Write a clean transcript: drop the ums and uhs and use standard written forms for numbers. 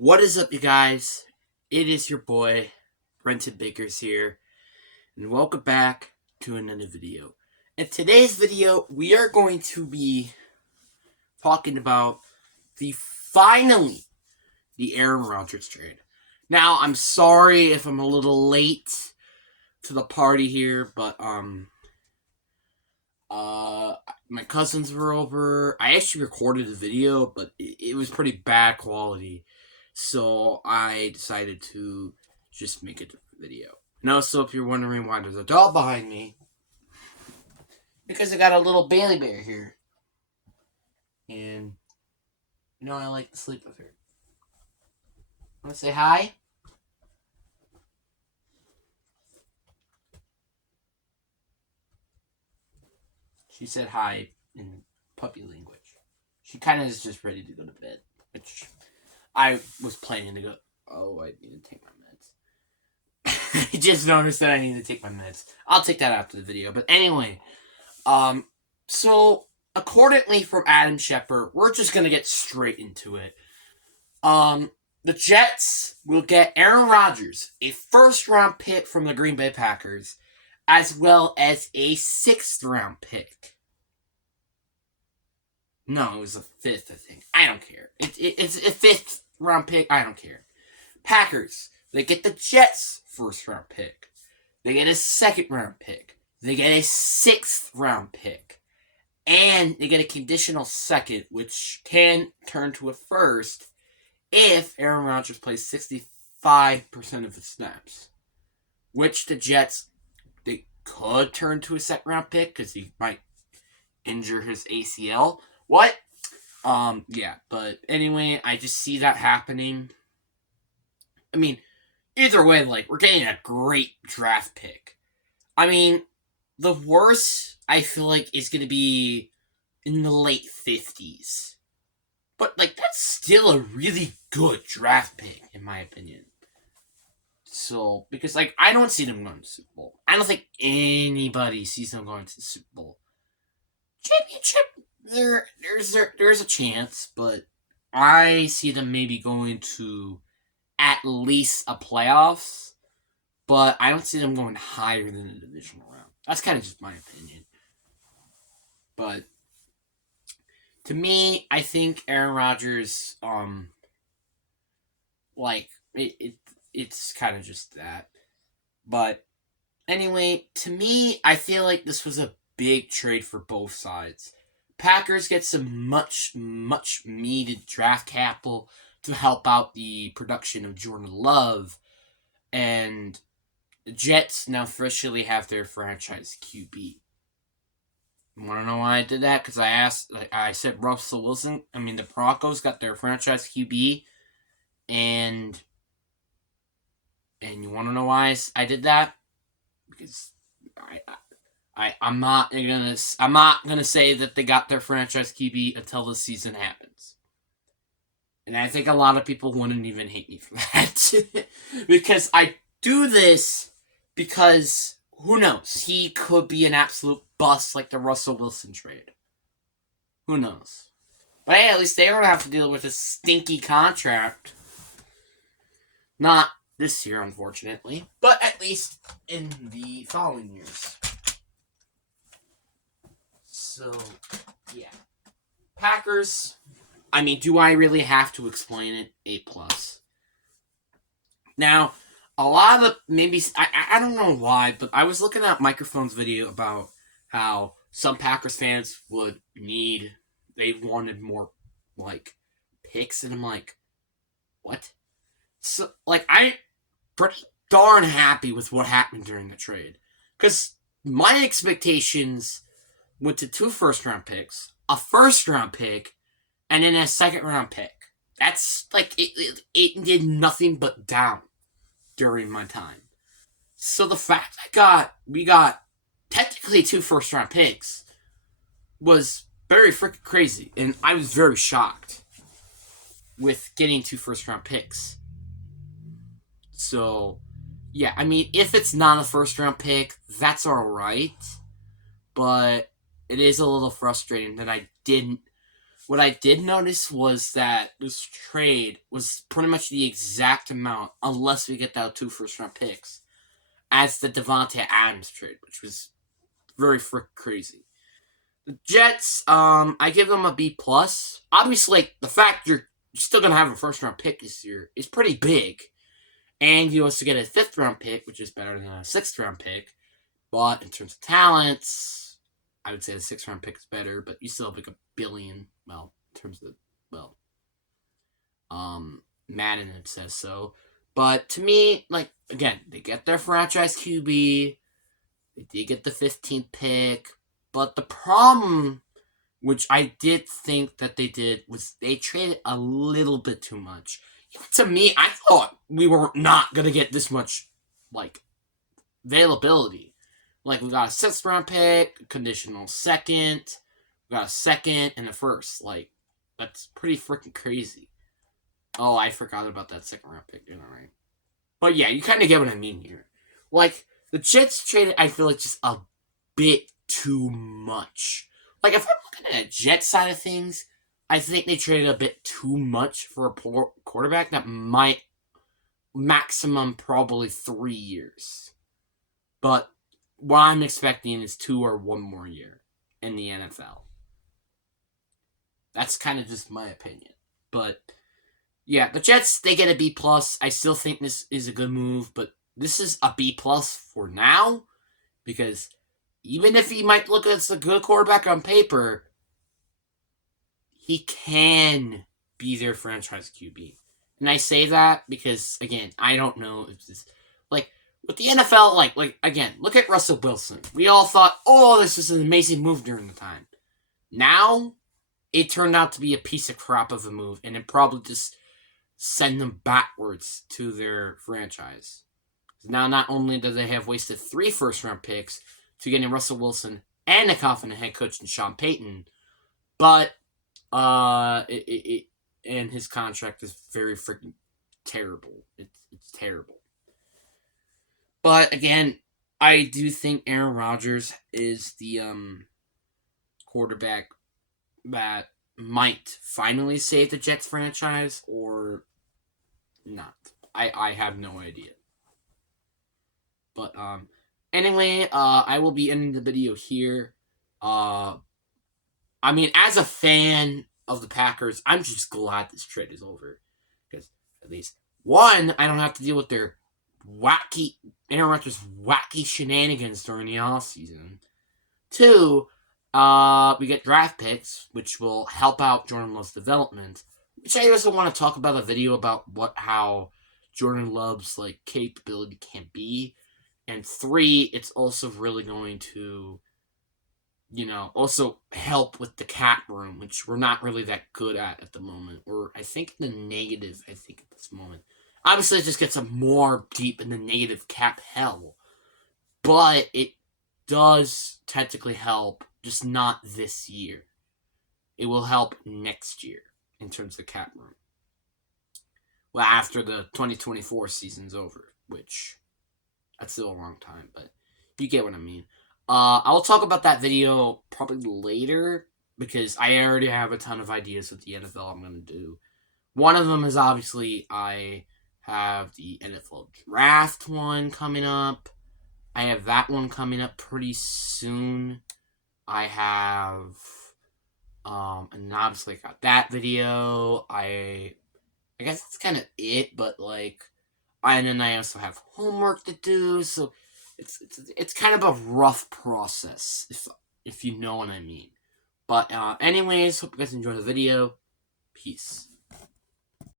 What is up, you guys? It is your boy, Brenton Bakers here, and welcome back to another video. In today's video, we are going to be talking about the Aaron Rodgers trade. Now, I'm sorry if I'm a little late to the party here, but my cousins were over. I actually recorded a video, but it was pretty bad quality. So I decided to just make a different video. And also, if you're wondering why there's a doll behind me, because I got a little Bailey Bear here. And, I like to sleep with her. Want to say hi? She said hi in puppy language. She kind of is just ready to go to bed, which I was planning to go. Oh, I need to take my meds. I just noticed that I need to take my meds. I'll take that after the video. But anyway, so accordingly from Adam Schefter, we're just gonna get straight into it. The Jets will get Aaron Rodgers, a first-round pick from the Green Bay Packers, as well as a sixth-round pick. No, it was a fifth, I think. I don't care. It's a fifth-round pick. I don't care. Packers, they get the Jets' first-round pick. They get a second-round pick. They get a sixth-round pick. And they get a conditional second, which can turn to a first if Aaron Rodgers plays 65% of the snaps. Which the Jets, they could turn to a second-round pick because he might injure his ACL. What? Yeah, but anyway, I just see that happening. I mean, either way, we're getting a great draft pick. I mean, the worst, I feel like, is going to be in the late 50s. But, that's still a really good draft pick, in my opinion. So, because, I don't see them going to the Super Bowl. I don't think anybody sees them going to the Super Bowl. Championship, there's a chance, but I see them maybe going to at least a playoffs, but I don't see them going higher than the divisional round. That's kind of just my opinion. But to me, I think Aaron Rodgers, it's kind of just that. But anyway, to me, I feel like this was a big trade for both sides. Packers get some much needed draft capital to help out the production of Jordan Love, and the Jets now officially have their franchise QB. You want to know why I did that? Because I said Russell Wilson. I mean, the Broncos got their franchise QB, and you want to know why I did that? Because I'm not gonna say that they got their franchise QB until the season happens. And I think a lot of people wouldn't even hate me for that. Because I do this because, who knows, he could be an absolute bust like the Russell Wilson trade. Who knows? But hey, at least they don't have to deal with a stinky contract. Not this year, unfortunately, but at least in the following years. So, yeah. Packers, I mean, do I really have to explain it? A+. Now, a lot of maybe I don't know why, but I was looking at Microphone's video about how some Packers fans they wanted more picks, and I'm like, what? So I'm pretty darn happy with what happened during the trade, because my expectations went to 2 first-round picks, a first-round pick, and then a second-round pick. That's, it did nothing but down during my time. So the fact we got technically 2 first-round picks was very freaking crazy, and I was very shocked with getting 2 first-round picks. So, yeah, I mean, if it's not a first-round pick, that's alright, but it is a little frustrating that I didn't What I did notice was that this trade was pretty much the exact amount, unless we get that 2 first-round picks, as the Devontae Adams trade, which was very frick crazy. The Jets, I give them a B plus. Obviously, like, the fact you're still gonna have a first-round pick this year is pretty big, and you also get a 5th-round pick, which is better than a 6th-round pick. But in terms of talents, I would say the 6th-round pick is better, but you still have like $1 billion. Well, in terms of Madden it says so. But to me, like, again, they get their franchise QB. They did get the 15th pick. But the problem, which I did think that they did, was they traded a little bit too much. To me, I thought we were not going to get this much, like, availability. Like, we got a 6th-round pick, conditional 2nd, we got a 2nd, and a 1st. Like, that's pretty freaking crazy. Oh, I forgot about that 2nd-round pick, didn't I? Right? But yeah, you kind of get what I mean here. Like, the Jets traded, I feel like, just a bit too much. Like, if I'm looking at the Jets side of things, I think they traded a bit too much for a poor quarterback that might maximum probably 3 years. But what I'm expecting is 2 or 1 more year in the NFL. That's kind of just my opinion. But yeah, the Jets, they get a B plus. I still think this is a good move, but this is a B plus for now, because even if he might look as a good quarterback on paper, he can be their franchise QB. And I say that because, again, I don't know if this, like, with the NFL, like again, look at Russell Wilson. We all thought, oh, this is an amazing move during the time. Now, it turned out to be a piece of crap of a move, and it probably just send them backwards to their franchise. Now, not only do they have wasted 3 first-round picks to getting Russell Wilson and a confident head coach in Sean Payton, but and his contract is very freaking terrible. It's terrible. But again, I do think Aaron Rodgers is the quarterback that might finally save the Jets franchise, or not. I have no idea. But anyway, I will be ending the video here. I mean, as a fan of the Packers, I'm just glad this trade is over, because at least, one, I don't have to deal with their Aaron Rodgers' wacky shenanigans during the offseason. 2, we get draft picks, which will help out Jordan Love's development, which I also want to talk about a video about how Jordan Love's like capability can be. And 3, it's also really going to, also help with the cap room, which we're not really that good at the moment. Or I think the negative, at this moment. Obviously, it just gets more deep in the negative cap hell. But it does technically help, just not this year. It will help next year in terms of the cap room. Well, after the 2024 season's over, which that's still a long time, but you get what I mean. I'll talk about that video probably later, because I already have a ton of ideas with the NFL I'm going to do. One of them is obviously I have the NFL draft one coming up. I have that one coming up pretty soon. I have, and obviously I got that video. I guess that's kind of it, but like, and then I also have homework to do, so it's kind of a rough process, if you know what I mean. But anyways, hope you guys enjoyed the video. Peace.